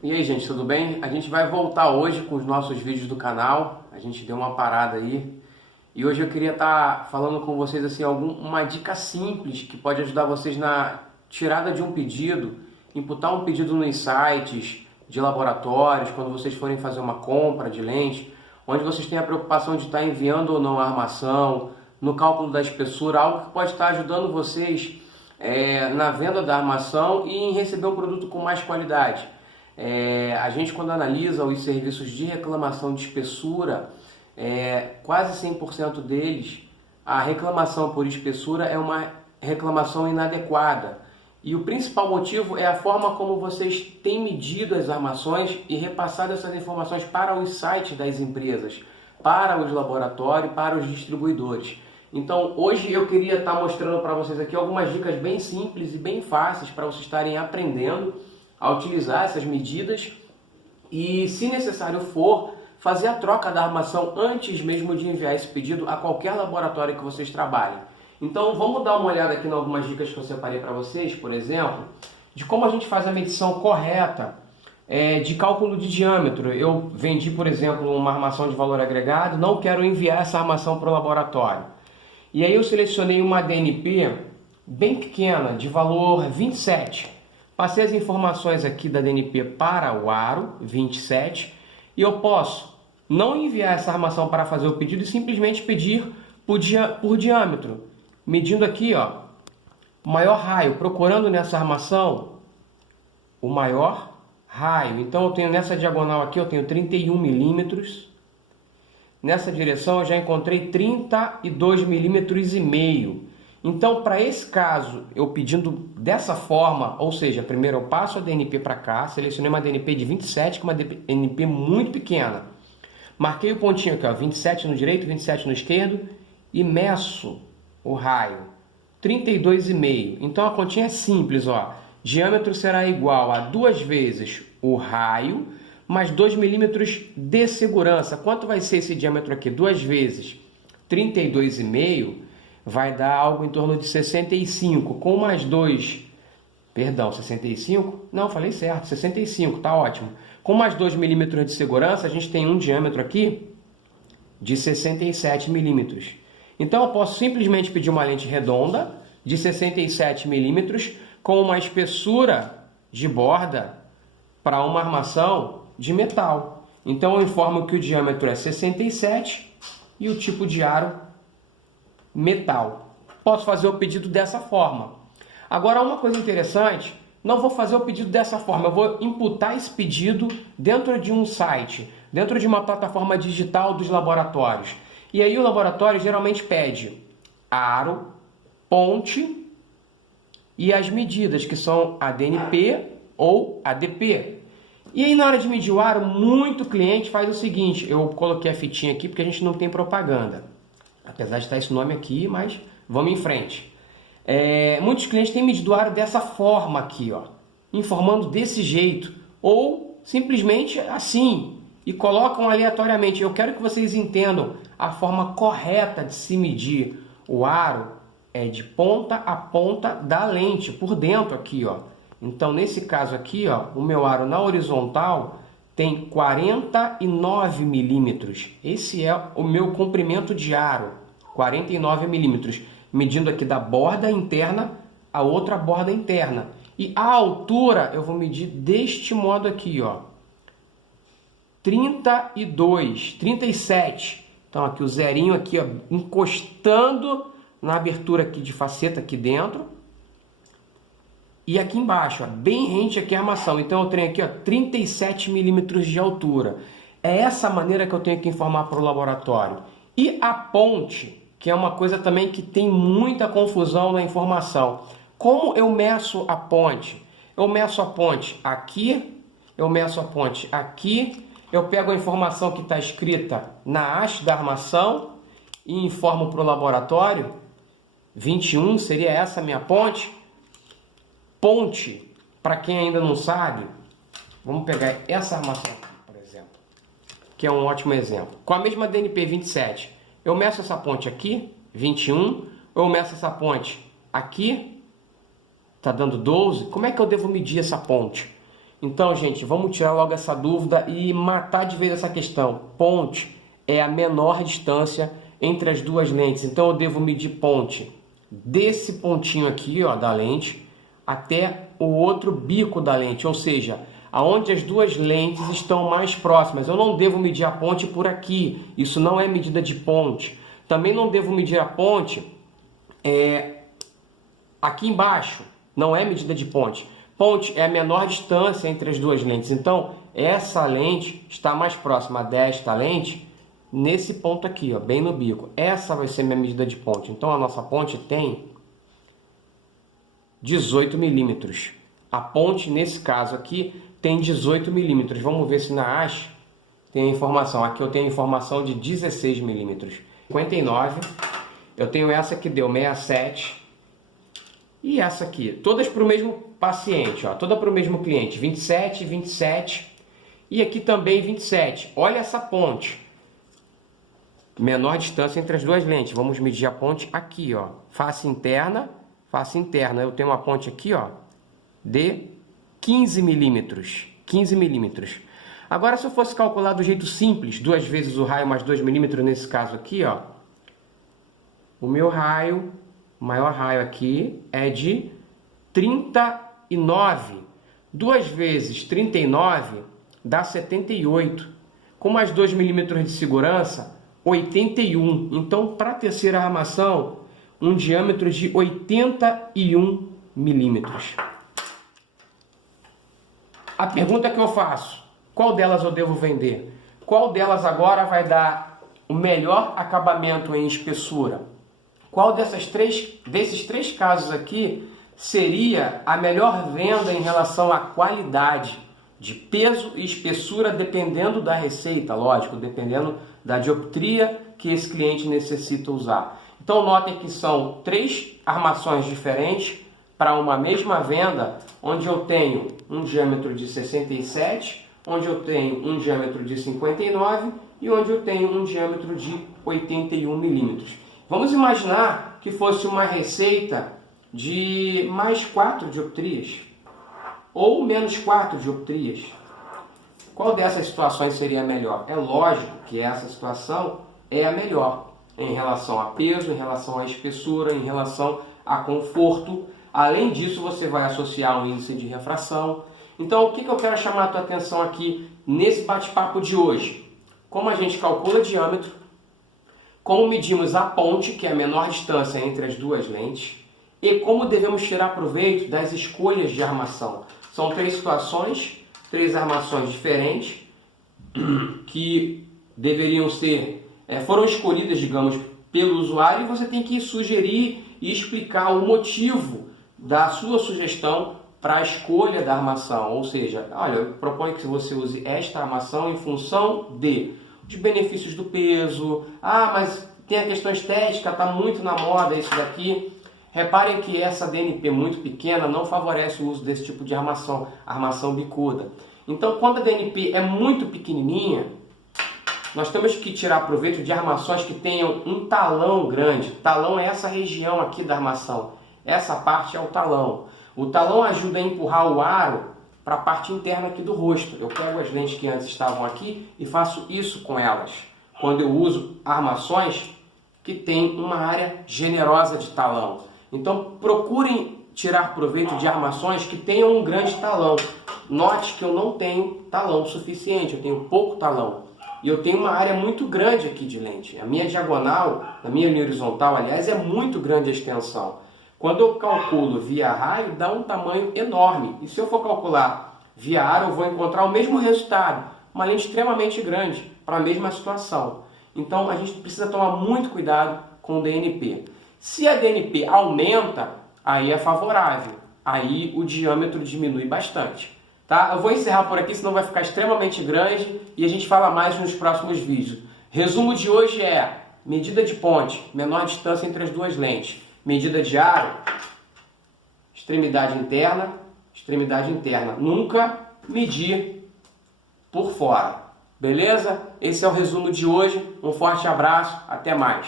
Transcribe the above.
E aí, gente, tudo bem? A gente vai voltar hoje com os nossos vídeos do canal. A gente deu uma parada aí. E hoje eu queria estar falando com vocês assim, uma dica simples que pode ajudar vocês na tirada de um pedido, imputar um pedido nos sites de laboratórios, quando vocês forem fazer uma compra de lente, onde vocês têm a preocupação de estar enviando ou não a armação, no cálculo da espessura, algo que pode estar ajudando vocês na venda da armação e em receber um produto com mais qualidade. A gente, quando analisa os serviços de reclamação de espessura, quase 100% deles, a reclamação por espessura é uma reclamação inadequada. E o principal motivo é a forma como vocês têm medido as armações e repassado essas informações para os sites das empresas, para os laboratórios, para os distribuidores. Então, hoje eu queria estar mostrando para vocês aqui algumas dicas bem simples e bem fáceis para vocês estarem aprendendo a utilizar essas medidas e, se necessário for, fazer a troca da armação antes mesmo de enviar esse pedido a qualquer laboratório que vocês trabalhem. Então vamos dar uma olhada aqui em algumas dicas que eu separei para vocês, por exemplo, de como a gente faz a medição correta de cálculo de diâmetro. Eu vendi, por exemplo, uma armação de valor agregado, não quero enviar essa armação para o laboratório. E aí eu selecionei uma DNP bem pequena, de valor 27. Passei as informações aqui da DNP para o aro 27 e eu posso não enviar essa armação para fazer o pedido e simplesmente pedir por diâmetro, medindo aqui, ó, o maior raio, procurando nessa armação o maior raio. Então eu tenho nessa diagonal aqui, eu tenho 31 milímetros. Nessa direção eu já encontrei 32 milímetros e meio. Então, para esse caso, eu pedindo dessa forma, ou seja, primeiro eu passo a DNP para cá, selecionei uma DNP de 27, que é uma DNP muito pequena. Marquei o pontinho aqui, ó, 27 no direito, 27 no esquerdo, e meço o raio, 32,5. Então a continha é simples, ó. Diâmetro será igual a 2 vezes o raio, mais 2 milímetros de segurança. Quanto vai ser esse diâmetro aqui? 2 vezes 32,5 vai dar algo em torno de 65. Com mais 2, perdão, 65? Não, falei certo, 65, tá ótimo. Com mais 2 milímetros de segurança, a gente tem um diâmetro aqui de 67 milímetros. Então eu posso simplesmente pedir uma lente redonda de 67 milímetros com uma espessura de borda para uma armação de metal. Então eu informo que o diâmetro é 67 e o tipo de aro metal. Posso fazer o pedido dessa forma. Agora, uma coisa interessante, não vou fazer o pedido dessa forma, eu vou imputar esse pedido dentro de um site, dentro de uma plataforma digital dos laboratórios. E aí o laboratório geralmente pede aro, ponte e as medidas, que são ADNP ou ADP. E aí na hora de medir o aro, muito cliente faz o seguinte, eu coloquei a fitinha aqui porque a gente não tem propaganda. Apesar de estar esse nome aqui, mas vamos em frente. Muitos clientes têm medido o aro dessa forma aqui, ó, informando desse jeito, ou simplesmente assim, e colocam aleatoriamente. Eu quero que vocês entendam a forma correta de se medir o aro de ponta a ponta da lente, por dentro aqui, ó. Então, nesse caso aqui, ó, o meu aro na horizontal tem 49 milímetros. Esse é o meu comprimento de aro, 49 milímetros. Medindo aqui da borda interna a outra borda interna. E a altura eu vou medir deste modo aqui, ó. 32, 37. Então aqui o zerinho aqui, ó, encostando na abertura aqui de faceta aqui dentro. E aqui embaixo, ó, bem rente aqui a armação. Então eu tenho aqui, ó, 37 milímetros de altura. É essa maneira que eu tenho que informar para o laboratório. E a ponte, que é uma coisa também que tem muita confusão na informação. Como eu meço a ponte? Eu meço a ponte aqui, eu meço a ponte aqui, eu pego a informação que está escrita na haste da armação e informo para o laboratório. 21 seria essa minha ponte. Ponte, para quem ainda não sabe, vamos pegar essa armação aqui, por exemplo, que é um ótimo exemplo. Com a mesma DNP 27, eu meço essa ponte aqui, 21, ou eu meço essa ponte aqui, está dando 12. Como é que eu devo medir essa ponte? Então, gente, vamos tirar logo essa dúvida e matar de vez essa questão. Ponte é a menor distância entre as duas lentes. Então, eu devo medir ponte desse pontinho aqui, ó, da lente, até o outro bico da lente, ou seja, aonde as duas lentes estão mais próximas. Eu não devo medir a ponte por aqui, isso não é medida de ponte. Também não devo medir a ponte aqui embaixo, não é medida de ponte. Ponte é a menor distância entre as duas lentes. Então, essa lente está mais próxima desta lente nesse ponto aqui, ó, bem no bico. Essa vai ser minha medida de ponte. Então, a nossa ponte tem 18 milímetros. A ponte, nesse caso aqui, tem 18 milímetros. Vamos ver se na haste tem a informação. Aqui eu tenho a informação de 16 milímetros. 59. Eu tenho essa que deu 67. E essa aqui, todas para o mesmo paciente, ó, toda para o mesmo cliente, 27, 27 e aqui também 27. Olha essa ponte, menor distância entre as duas lentes. Vamos medir a ponte aqui, ó, face interna. Eu tenho uma ponte aqui, ó, de 15 milímetros. 15 milímetros. Agora, se eu fosse calcular do jeito simples, 2 vezes o raio mais 2 milímetros nesse caso aqui, ó, o meu raio, o maior raio aqui é de 39. 2 vezes 39 dá 78. Com mais 2 milímetros de segurança, 81. Então, para a terceira armação, um diâmetro de 81 milímetros. A pergunta que eu faço, qual delas eu devo vender? Qual delas agora vai dar o melhor acabamento em espessura? Qual desses três casos aqui seria a melhor venda em relação à qualidade de peso e espessura, dependendo da receita, lógico, dependendo da dioptria que esse cliente necessita usar. Então notem que são 3 armações diferentes para uma mesma venda, onde eu tenho um diâmetro de 67, onde eu tenho um diâmetro de 59 e onde eu tenho um diâmetro de 81 milímetros. Vamos imaginar que fosse uma receita de mais 4 dioptrias ou menos 4 dioptrias. Qual dessas situações seria a melhor? É lógico que essa situação é a melhor em relação a peso, em relação à espessura, em relação a conforto. Além disso, você vai associar um índice de refração. Então, o que eu quero chamar a tua atenção aqui nesse bate-papo de hoje? Como a gente calcula diâmetro, como medimos a ponte, que é a menor distância entre as duas lentes, e como devemos tirar proveito das escolhas de armação. São 3 situações, 3 armações diferentes, que deveriam ser, foram escolhidas, digamos, pelo usuário, e você tem que sugerir e explicar o motivo da sua sugestão para a escolha da armação. Ou seja, olha, eu proponho que você use esta armação em função dos benefícios do peso. Ah, mas tem a questão estética, está muito na moda isso daqui. Reparem que essa DNP muito pequena não favorece o uso desse tipo de armação bicuda. Então, quando a DNP é muito pequenininha, nós temos que tirar proveito de armações que tenham um talão grande. Talão é essa região aqui da armação. Essa parte é o talão. O talão ajuda a empurrar o aro para a parte interna aqui do rosto. Eu pego as lentes que antes estavam aqui e faço isso com elas. Quando eu uso armações que têm uma área generosa de talão. Então procurem tirar proveito de armações que tenham um grande talão. Note que eu não tenho talão suficiente, eu tenho pouco talão. E eu tenho uma área muito grande aqui de lente. A minha diagonal, a minha linha horizontal, aliás, é muito grande a extensão. Quando eu calculo via raio, dá um tamanho enorme. E se eu for calcular via aro, eu vou encontrar o mesmo resultado. Uma lente extremamente grande para a mesma situação. Então, a gente precisa tomar muito cuidado com o DNP. Se a DNP aumenta, aí é favorável. Aí o diâmetro diminui bastante. Tá? Eu vou encerrar por aqui, senão vai ficar extremamente grande e a gente fala mais nos próximos vídeos. Resumo de hoje é medida de ponte, menor distância entre as duas lentes. Medida de aro, extremidade interna, extremidade interna. Nunca medir por fora. Beleza? Esse é o resumo de hoje. Um forte abraço, até mais.